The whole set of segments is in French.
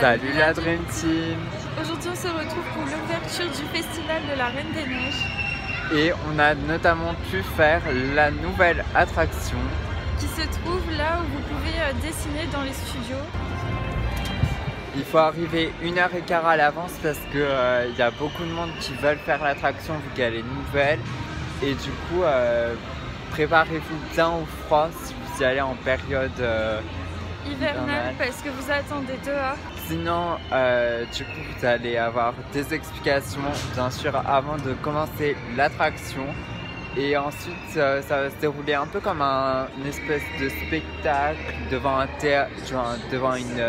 Salut la Dream Team! Aujourd'hui on se retrouve pour l'ouverture du Festival de la Reine des Neiges. Et on a notamment pu faire la nouvelle attraction qui se trouve là où vous pouvez dessiner dans les studios. Il faut arriver 1h15 à l'avance parce que y a beaucoup de monde qui veulent faire l'attraction vu qu'elle est nouvelle. Et du coup, préparez-vous bien au froid si vous y allez en période hivernale parce que vous attendez dehors. Sinon, du coup, vous allez avoir des explications, bien sûr, avant de commencer l'attraction. Et ensuite, ça va se dérouler un peu comme une espèce de spectacle devant un théâtre, devant une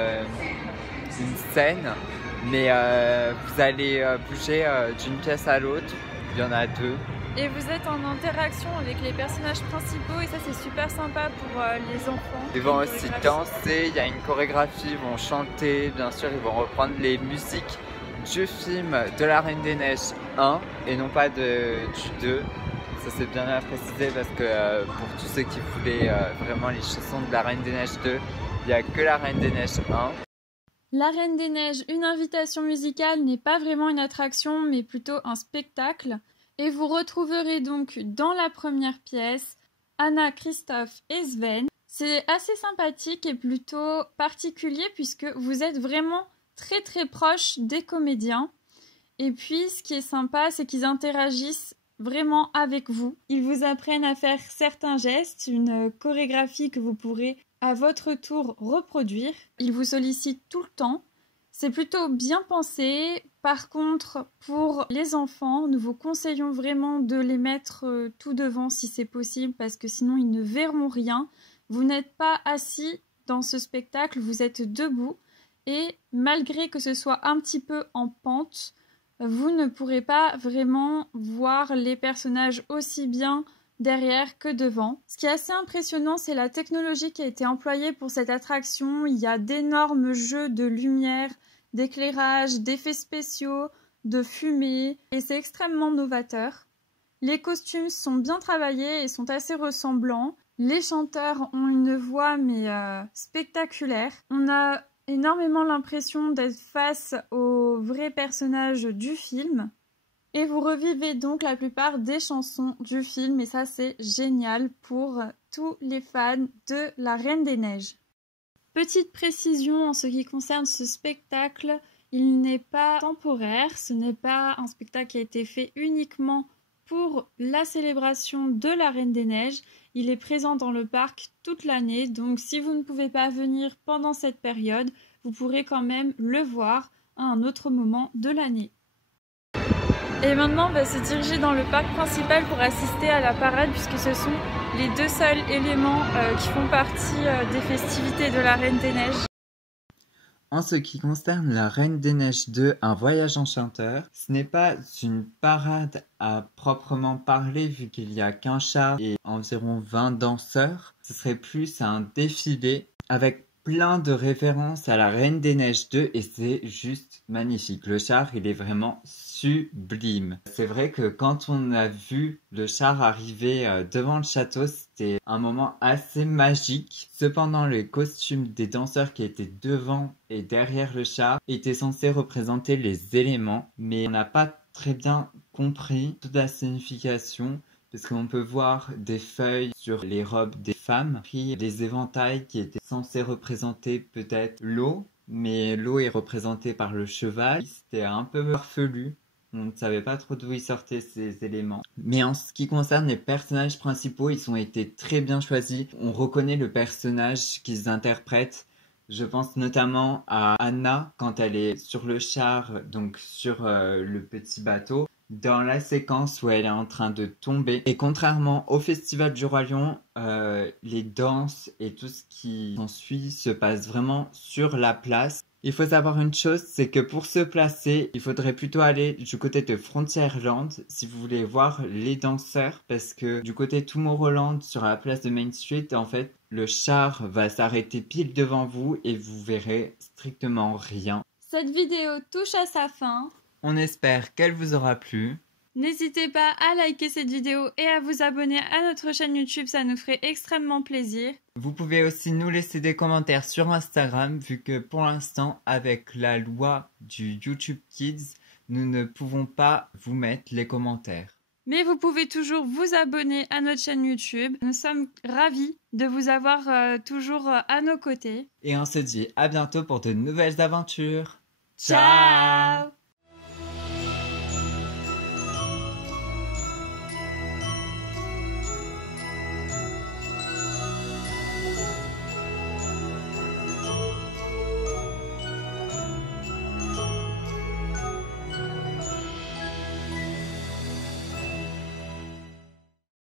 scène. Mais vous allez bouger d'une pièce à l'autre. Il y en a deux. Et vous êtes en interaction avec les personnages principaux et ça c'est super sympa pour les enfants. Ils vont aussi danser, il y a une chorégraphie, ils vont chanter, bien sûr ils vont reprendre les musiques du film de la Reine des Neiges 1 et non pas du 2. Ça c'est bien à préciser parce que pour tous ceux qui voulaient vraiment les chansons de la Reine des Neiges 2, il n'y a que la Reine des Neiges 1. La Reine des Neiges, une invitation musicale, n'est pas vraiment une attraction mais plutôt un spectacle. Et vous retrouverez donc dans la première pièce Anna, Christophe et Sven. C'est assez sympathique et plutôt particulier puisque vous êtes vraiment très proche des comédiens. Et puis ce qui est sympa, c'est qu'ils interagissent vraiment avec vous. Ils vous apprennent à faire certains gestes, une chorégraphie que vous pourrez à votre tour reproduire. Ils vous sollicitent tout le temps. C'est plutôt bien pensé. Par contre, pour les enfants, nous vous conseillons vraiment de les mettre tout devant si c'est possible parce que sinon ils ne verront rien. Vous n'êtes pas assis dans ce spectacle, vous êtes debout et malgré que ce soit un petit peu en pente, vous ne pourrez pas vraiment voir les personnages aussi bien derrière que devant. Ce qui est assez impressionnant, c'est la technologie qui a été employée pour cette attraction. Il y a d'énormes jeux de lumière, d'éclairage, d'effets spéciaux, de fumée, et c'est extrêmement novateur. Les costumes sont bien travaillés et sont assez ressemblants. Les chanteurs ont une voix mais spectaculaire. On a énormément l'impression d'être face aux vrais personnages du film. Et vous revivez donc la plupart des chansons du film et ça c'est génial pour tous les fans de la Reine des Neiges. Petite précision en ce qui concerne ce spectacle, il n'est pas temporaire, ce n'est pas un spectacle qui a été fait uniquement pour la célébration de la Reine des Neiges. Il est présent dans le parc toute l'année, donc si vous ne pouvez pas venir pendant cette période, vous pourrez quand même le voir à un autre moment de l'année. Et maintenant, on va se diriger dans le parc principal pour assister à la parade puisque ce sont les deux seuls éléments qui font partie des festivités de la Reine des Neiges. En ce qui concerne la Reine des Neiges 2, un voyage enchanteur, ce n'est pas une parade à proprement parler vu qu'il y a qu'un char et environ 20 danseurs. Ce serait plus un défilé avec plein de références à la Reine des Neiges 2 et c'est juste magnifique. Le char, il est vraiment sublime. C'est vrai que quand on a vu le char arriver devant le château, c'était un moment assez magique. Cependant, les costumes des danseurs qui étaient devant et derrière le char étaient censés représenter les éléments, mais on n'a pas très bien compris toute la signification. Parce qu'on peut voir des feuilles sur les robes des femmes, puis des éventails qui étaient censés représenter peut-être l'eau, mais l'eau est représentée par le cheval. C'était un peu farfelu, on ne savait pas trop d'où ils sortaient ces éléments. Mais en ce qui concerne les personnages principaux, ils ont été très bien choisis. On reconnaît le personnage qu'ils interprètent. Je pense notamment à Anna quand elle est sur le char, donc sur le petit bateau. Dans la séquence où elle est en train de tomber. Et contrairement au Festival du Roi Lion, les danses et tout ce qui s'ensuit se passe vraiment sur la place. Il faut savoir une chose, c'est que pour se placer, il faudrait plutôt aller du côté de Frontierland si vous voulez voir les danseurs. Parce que du côté Tomorrowland, sur la place de Main Street, en fait, le char va s'arrêter pile devant vous et vous verrez strictement rien. Cette vidéo touche à sa fin. On espère qu'elle vous aura plu. N'hésitez pas à liker cette vidéo et à vous abonner à notre chaîne YouTube, ça nous ferait extrêmement plaisir. Vous pouvez aussi nous laisser des commentaires sur Instagram, vu que pour l'instant, avec la loi du YouTube Kids, nous ne pouvons pas vous mettre les commentaires. Mais vous pouvez toujours vous abonner à notre chaîne YouTube. Nous sommes ravis de vous avoir toujours à nos côtés. Et on se dit à bientôt pour de nouvelles aventures. Ciao